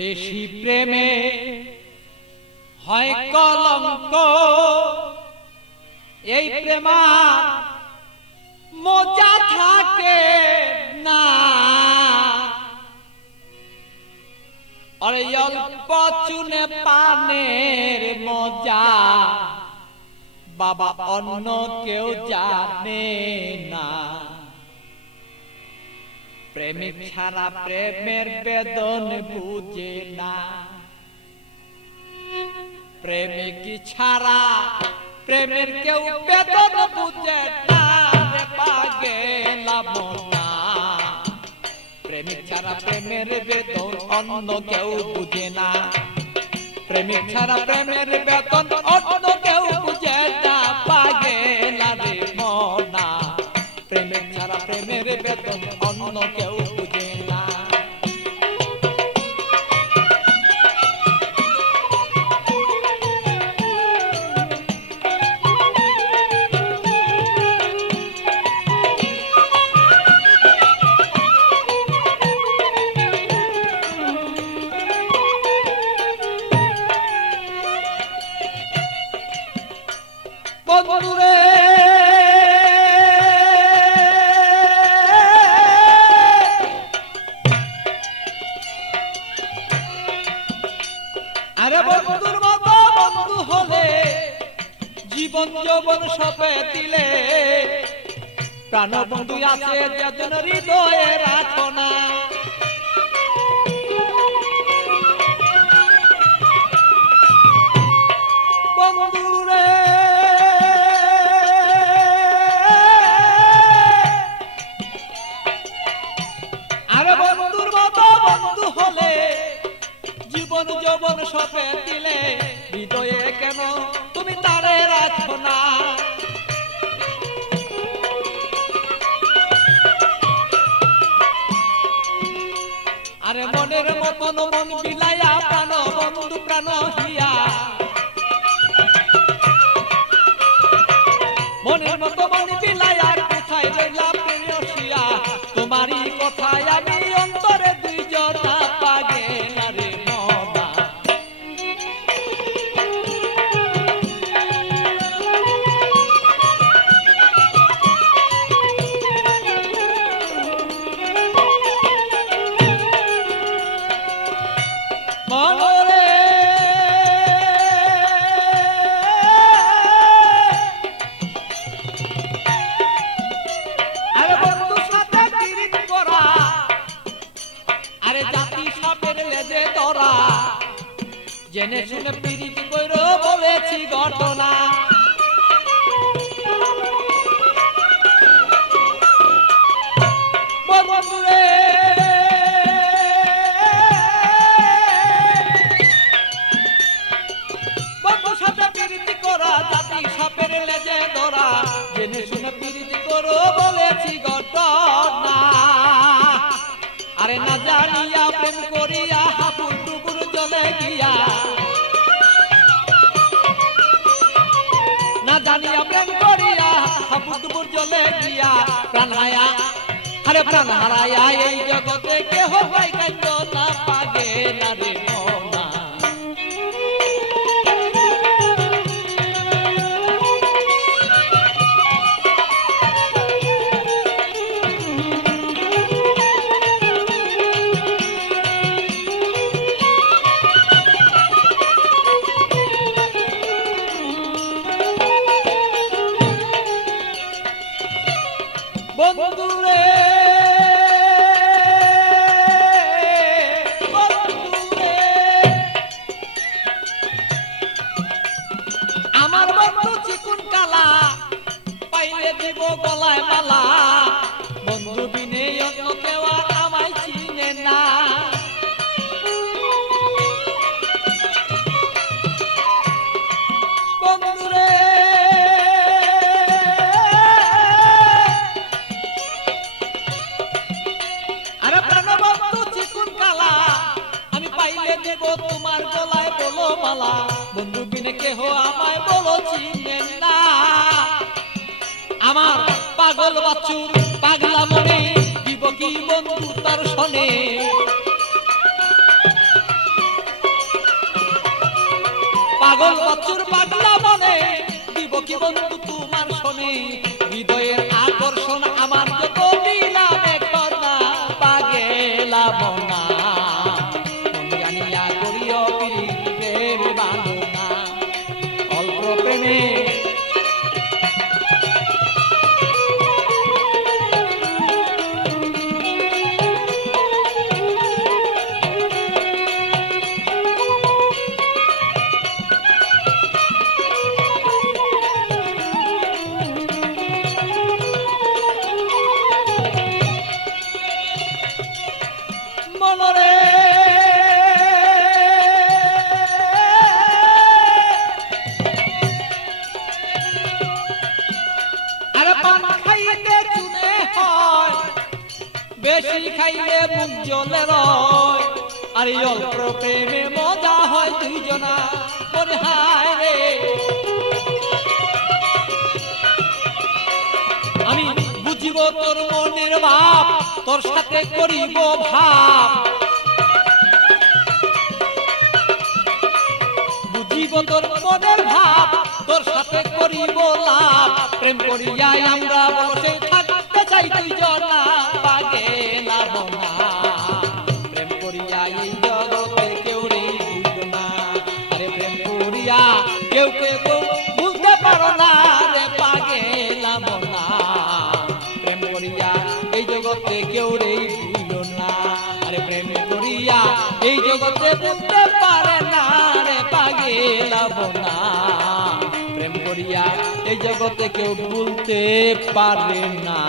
বেশি প্রেমে হয় কলঙ্ক, এই প্রেমা মজা থাকে না। আরে অল্প চুনে পানের মজা বাবা অন্য কেউ জানে না। প্রেমিক ছাড়া প্রেমের বেদন বুঝে না। প্রেমিক ছাড়া প্রেমের কেউ বেদন বুঝে না রে পাগেলা মনা। প্রেমিক ছাড়া প্রেমের বেদন অন্য কেউ বুঝে না। প্রেমিক ছাড়া প্রেমের বেদন অন্য কেউ বুঝে না পাগেলা রে মনা। প্রেমিক ছাড়া প্রেমের বেদন অন্য কেউ বুঝে না। বন্ধুরে আরে বন্ধুর মতো বন্ধু হলে জীবন যৌবন সপে দিলে। প্রাণ বন্ধু আছে যেদিন হৃদয়ে রাখো না। বন্ধুরে আরে বন্ধুর মতো বন্ধু হলে জীবন যৌবন সপে দিলে। হৃদয়ে কেন তুমি তারে রাখো না। আরে মনের মতন মন বিলাইয়া প্রাণ বন্ধু প্রাণ হিয়া। মনের মতো মন বিলাইয়া কোথায় রইলাম প্রেয়সিয়া। তোমারই কথায় আমি অন্তরে দুইজনা পাগেলা রে মনা। মনরে আরে বন্ধু সাথে পিরিত করা, আরে জাতি সাপের লেজে ধরা। জেনে শুনে পিরিত কইরো বলেছি ঘটনা। বন্ধুরে বন্ধুর সাথে পিরিতি করা, জাতি সাপের লেজে ধরা। জেনে শুনে পিরিতি করো বলেছি ঘটনা। আরে না জানিয়া প্রেম করিয়া হাবুর ডুবুর জলে গিয়া। না জানিয়া প্রেম করিয়া হাবুর ডুবুর জলে গিয়া। প্রাণ হায়া আরে প্রাণ হারায়া এই জগতে কেহ পাই কাইন্দ না পাগেলা রে মনা। বন্ধুরে বন্ধুরে আমার বন্ধু চিকুন কালা, পাইলে দিব গলায় মালা। বন্ধু বিনে অন্য কেউ আমায় চিনে না। বন্ধুরে আরে প্রাণবন্ধু চিকুন কালা, আমি পাইলে দেব তোমার গলায় বলো মালা। বন্ধু বিনে কেহ আমায় বলো চিনে না। আমার পাগল বাছুর পাগলা মনে দিব কি বন্ধু তার শোনে। বাসুর পাগলা মনে দিব কি বন্ধু তোমার শোনে হৃদয়ের আকর্ষণ আমার যত দিলাম এখন না পাগেলা বনা মন জানিয়া করিও পিরিত প্রেম বাঁধনা অল্প প্রেমে মনরে আরে পান খাইতে চুনে হয় বেশি খাইলে মুখ জ্বলে রয় আর এই অল্প প্রেমে মজা হয় দুইজনা মনে হায় রে আমি বুঝিব তোর মনের ভাব তোর সাথে করিব ভাব বুঝিব তোর মনের ভাব তোর সাথে করিব লাভ প্রেম করিয়াই আমরা বসে থাকতে চাই দুইজনা পাগেলা বনা প্রেম করিয়াই এই জগতে কেউ রে বুঝনা আরে প্রেম করিয়া কেউ কেউ বুঝতে পারো না রে পাগেলা বনা প্রেম করিয়া এই জগতে কেউ রে বুঝলো না আরে প্রেম করিয়া এই জগতে বুঝতে পারে না রে পাগেলা বনা প্রেম করিয়া এই জগতে কেউ ভুলতে পারে না।